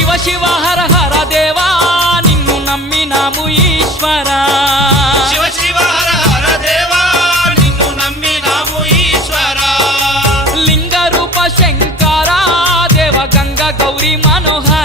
శివ శివ హర హర దేవా నిన్ను నమ్మినాము ఈశ్వరా శివ శివ హర హర దేవా నిన్ను నమ్మినాము ఈశ్వరా లింగ రూప శంకరా దేవ గంగ గౌరీ మనోహర